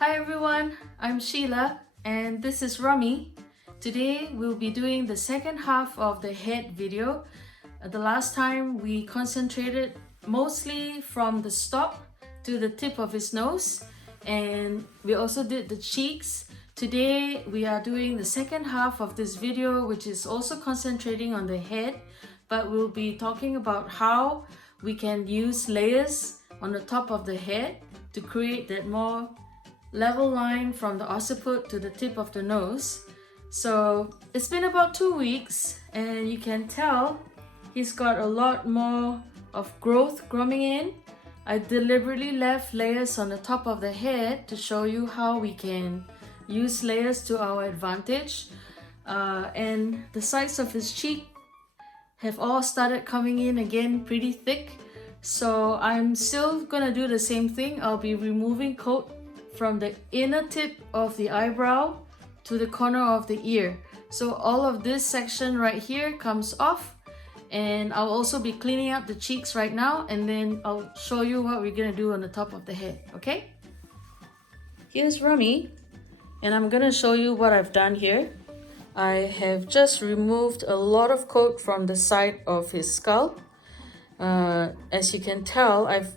Hi everyone, I'm Sheila and this is Rummy. Today we'll be doing the second half of the head video. The last time we concentrated mostly from the stop to the tip of his nose, and we also did the cheeks. Today we are doing the second half of this video, which is also concentrating on the head, but we'll be talking about how we can use layers on the top of the head to create that more level line from the occiput to the tip of the nose. So it's been about 2 weeks and you can tell he's got a lot more of growth growing in. I deliberately left layers on the top of the head to show you how we can use layers to our advantage. And the sides of his cheek have all started coming in again pretty thick. So I'm still gonna do the same thing. I'll be removing coat from the inner tip of the eyebrow to the corner of the ear. So all of this section right here comes off, and I'll also be cleaning up the cheeks right now, and then I'll show you what we're gonna do on the top of the head, okay? Here's Rummy, and I'm gonna show you what I've done here. I have just removed a lot of coat from the side of his skull. As you can tell, I've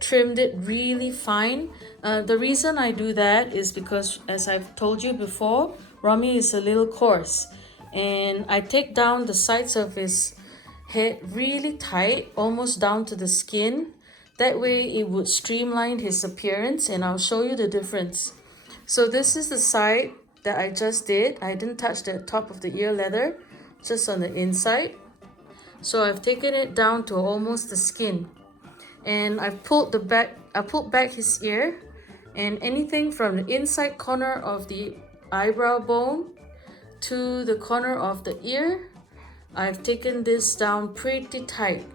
trimmed it really fine. The reason I do that is because, as I've told you before, Rummy is a little coarse, and I take down the sides of his head really tight, almost down to the skin. That way it would streamline his appearance, and I'll show you the difference. So this is the side that I just did. I didn't touch the top of the ear leather, just on the inside. So I've taken it down to almost the skin, and I pulled back his ear, and anything from the inside corner of the eyebrow bone to the corner of the ear, I've taken this down pretty tight,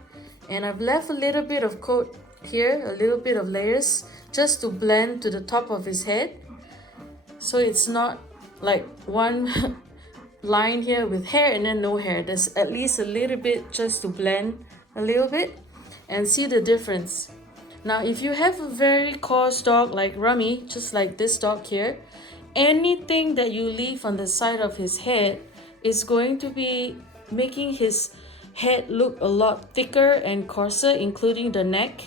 and I've left a little bit of coat here, a little bit of layers, just to blend to the top of his head, so it's not like one line here with hair and then no hair. There's at least a little bit just to blend a little bit and see the difference. Now, if you have a very coarse dog like Rummy, just like this dog here, anything that you leave on the side of his head is going to be making his head look a lot thicker and coarser, including the neck.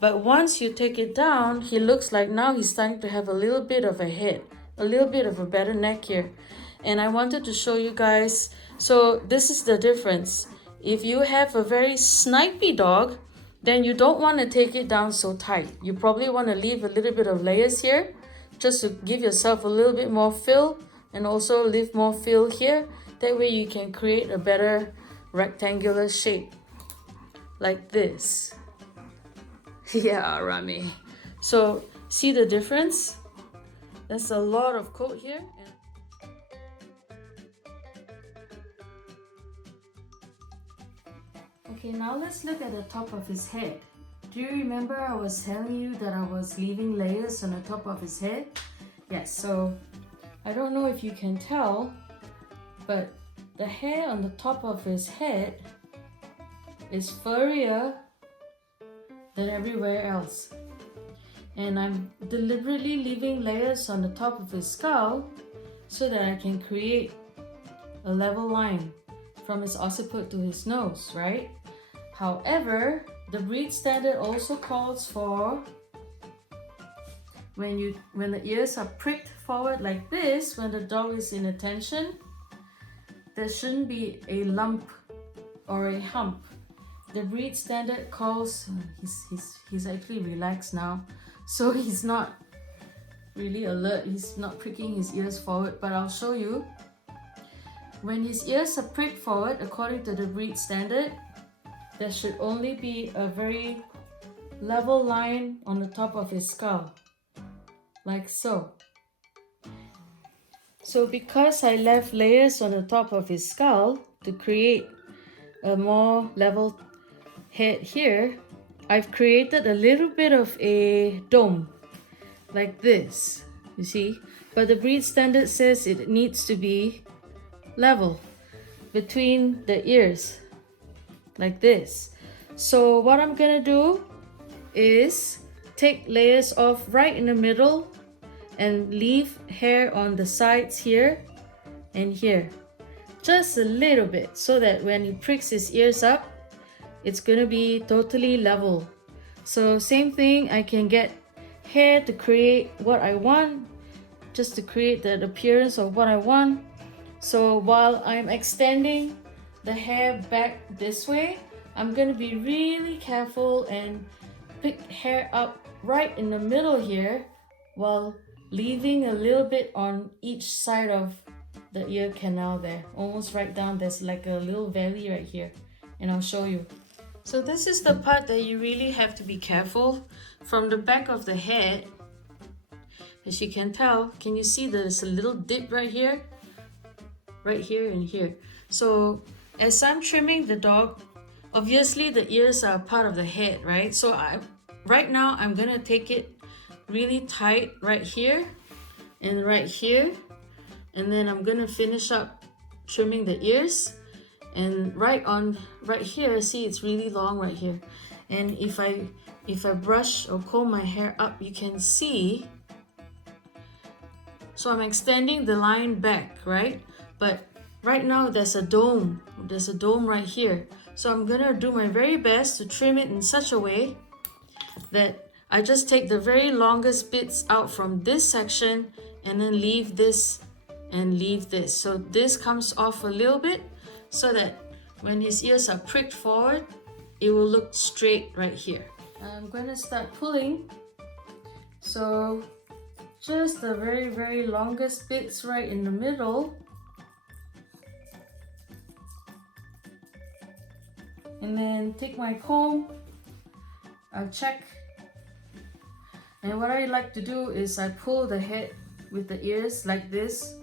But once you take it down, he looks like now he's starting to have a little bit of a head, a little bit of a better neck here. And I wanted to show you guys. So this is the difference. If you have a very snipey dog, then you don't want to take it down so tight. You probably want to leave a little bit of layers here, just to give yourself a little bit more fill, and also leave more fill here. That way you can create a better rectangular shape, like this. Yeah, Rummy. So see the difference? There's a lot of coat here. Okay, now let's look at the top of his head. Do you remember I was telling you that I was leaving layers on the top of his head? Yes, so I don't know if you can tell, but the hair on the top of his head is furrier than everywhere else. And I'm deliberately leaving layers on the top of his skull so that I can create a level line from his occiput to his nose, right? However, the breed standard also calls for when the ears are pricked forward like this, when the dog is in attention, there shouldn't be a lump or a hump. The breed standard calls, he's actually relaxed now, so he's not really alert, he's not pricking his ears forward, but I'll show you. When his ears are pricked forward, according to the breed standard, there should only be a very level line on the top of his skull, like so. So because I left layers on the top of his skull to create a more level head here, I've created a little bit of a dome, like this, you see? But the breed standard says it needs to be level between the ears, like this. So what I'm gonna do is take layers off right in the middle and leave hair on the sides here and here. Just a little bit, so that when he pricks his ears up, it's gonna be totally level. So same thing, I can get hair to create what I want, just to create that appearance of what I want. So while I'm extending the hair back this way, I'm gonna be really careful and pick hair up right in the middle here, while leaving a little bit on each side of the ear canal there. Almost right down, there's like a little valley right here, and I'll show you. So this is the part that you really have to be careful. From the back of the head, as you can tell, can you see there's a little dip right here? Right here and here. So as I'm trimming the dog, obviously the ears are part of the head, right? So right now I'm gonna take it really tight right here and right here, and then I'm gonna finish up trimming the ears. And right here, see, it's really long right here. And if I brush or comb my hair up, you can see. So I'm extending the line back, right? But right now there's a dome. There's a dome right here. So I'm gonna do my very best to trim it in such a way that I just take the very longest bits out from this section and then leave this and leave this. So this comes off a little bit, so that when his ears are pricked forward, it will look straight right here. I'm going to start pulling. So just the very, very longest bits right in the middle. And then take my comb, I'll check. And what I like to do is I pull the head with the ears like this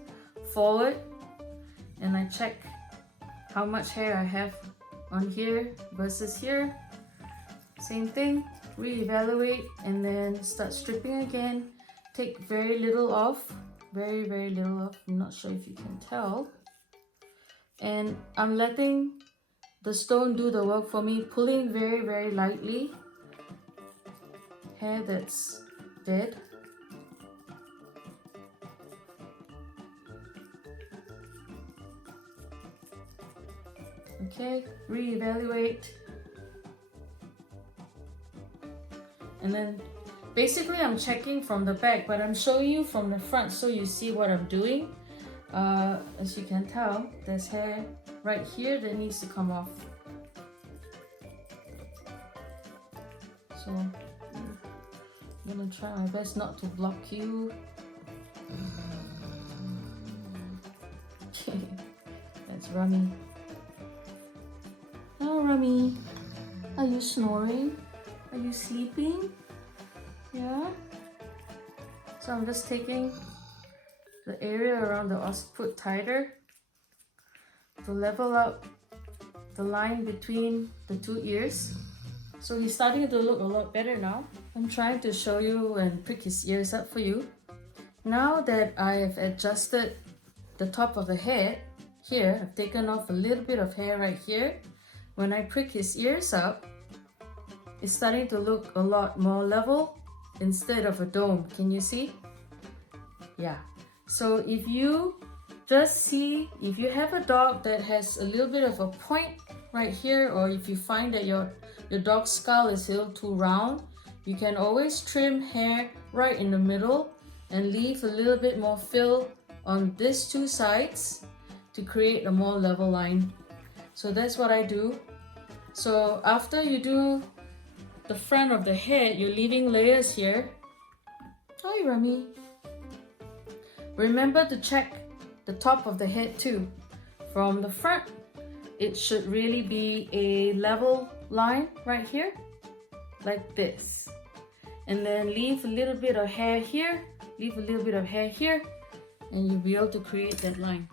forward, and I check how much hair I have on here versus here. Same thing, reevaluate, and then start stripping again. Take very little off, very, very little off. I'm not sure if you can tell. And I'm letting the stone do the work for me, pulling very, very lightly. Hair that's dead. Okay, reevaluate. And then basically I'm checking from the back, but I'm showing you from the front so you see what I'm doing. As you can tell, there's hair right here that needs to come off. So I'm gonna try my best not to block you. Okay, that's Rummy. Oh, Rummy, are you snoring? Are you sleeping? Yeah? So I'm just taking the area around the occiput tighter to level out the line between the two ears. So he's starting to look a lot better now. I'm trying to show you and prick his ears up for you. Now that I have adjusted the top of the head here, I've taken off a little bit of hair right here. When I prick his ears up, it's starting to look a lot more level instead of a dome. Can you see? Yeah. So if you just see, if you have a dog that has a little bit of a point right here, or if you find that your dog's skull is a little too round, you can always trim hair right in the middle and leave a little bit more fill on these two sides to create a more level line. So that's what I do. So after you do the front of the head, you're leaving layers here. Hi, Rummy. Remember to check the top of the head too. From the front, it should really be a level line right here, like this. And then leave a little bit of hair here, leave a little bit of hair here, and you'll be able to create that line.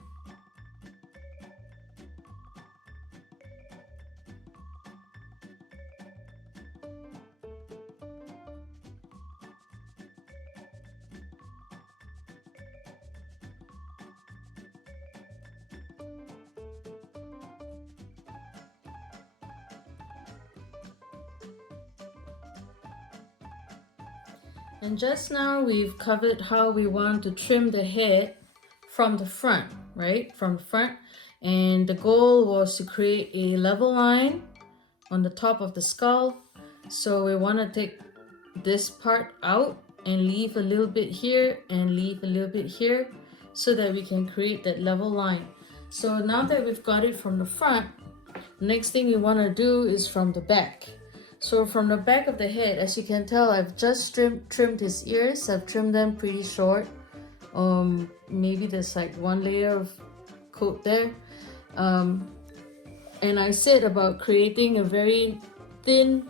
And just now we've covered how we want to trim the head from the front, right? From the front. And the goal was to create a level line on the top of the skull. So we want to take this part out and leave a little bit here and leave a little bit here so that we can create that level line. So now that we've got it from the front, the next thing we want to do is from the back. So from the back of the head, as you can tell, I've just trimmed his ears. I've trimmed them pretty short. Maybe there's like one layer of coat there. And I said about creating a very thin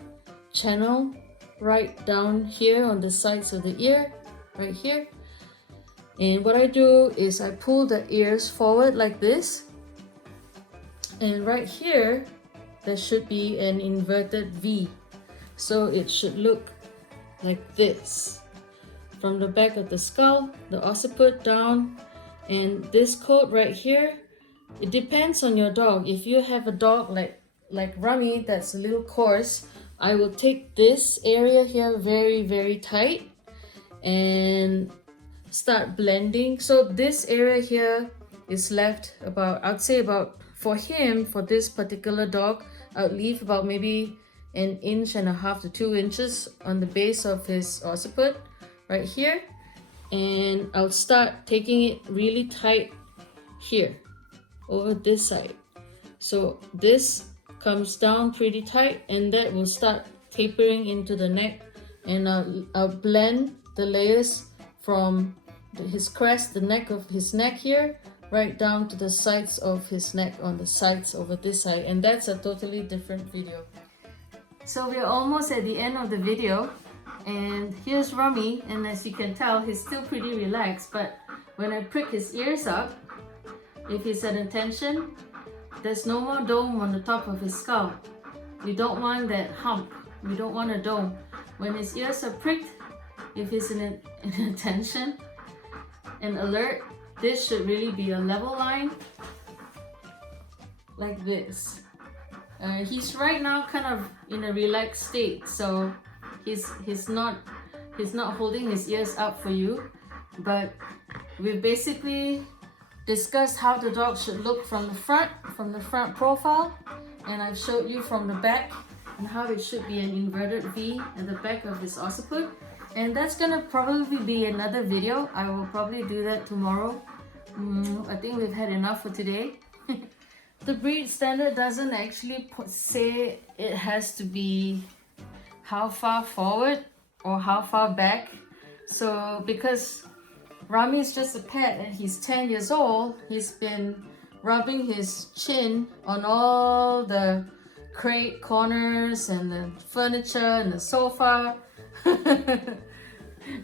channel right down here on the sides of the ear, right here. And what I do is I pull the ears forward like this. And right here, there should be an inverted V. So it should look like this. From the back of the skull, the occiput down, and this coat right here, it depends on your dog. If you have a dog like Rummy that's a little coarse, I will take this area here very tight and start blending. So this area here is left about, I'd say about, for him, for this particular dog, I'll leave about maybe 1.5 inches to 2 inches on the base of his occiput right here. And I'll start taking it really tight here over this side. So this comes down pretty tight and that will start tapering into the neck, and I'll blend the layers from his crest, the neck of his neck here, right down to the sides of his neck on the sides over this side, and that's a totally different video. So we're almost at the end of the video, and here's Rummy, and as you can tell, he's still pretty relaxed, but when I prick his ears up, if he's at attention, there's no more dome on the top of his skull. We don't want that hump. We don't want a dome. When his ears are pricked, if he's in attention and alert, this should really be a level line like this. He's right now kind of in a relaxed state, so he's not holding his ears up for you, but we've basically discussed how the dog should look from the front profile, and I've showed you from the back and how it should be an inverted V at the back of his occiput. And that's gonna probably be another video. I will probably do that tomorrow. I think we've had enough for today. The breed standard doesn't actually say it has to be how far forward or how far back. So because Rummy is just a pet and he's 10 years old, he's been rubbing his chin on all the crate corners and the furniture and the sofa.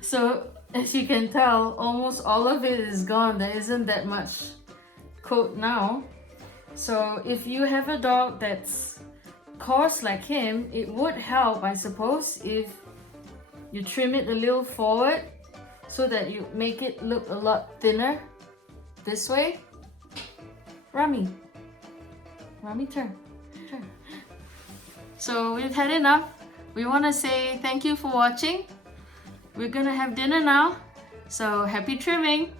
So as you can tell, almost all of it is gone. There isn't that much coat now. So if you have a dog that's coarse like him, it would help, I suppose, if you trim it a little forward so that you make it look a lot thinner this way. Rummy, turn. So we've had enough. We want to say thank you for watching. We're gonna have dinner now, so happy trimming.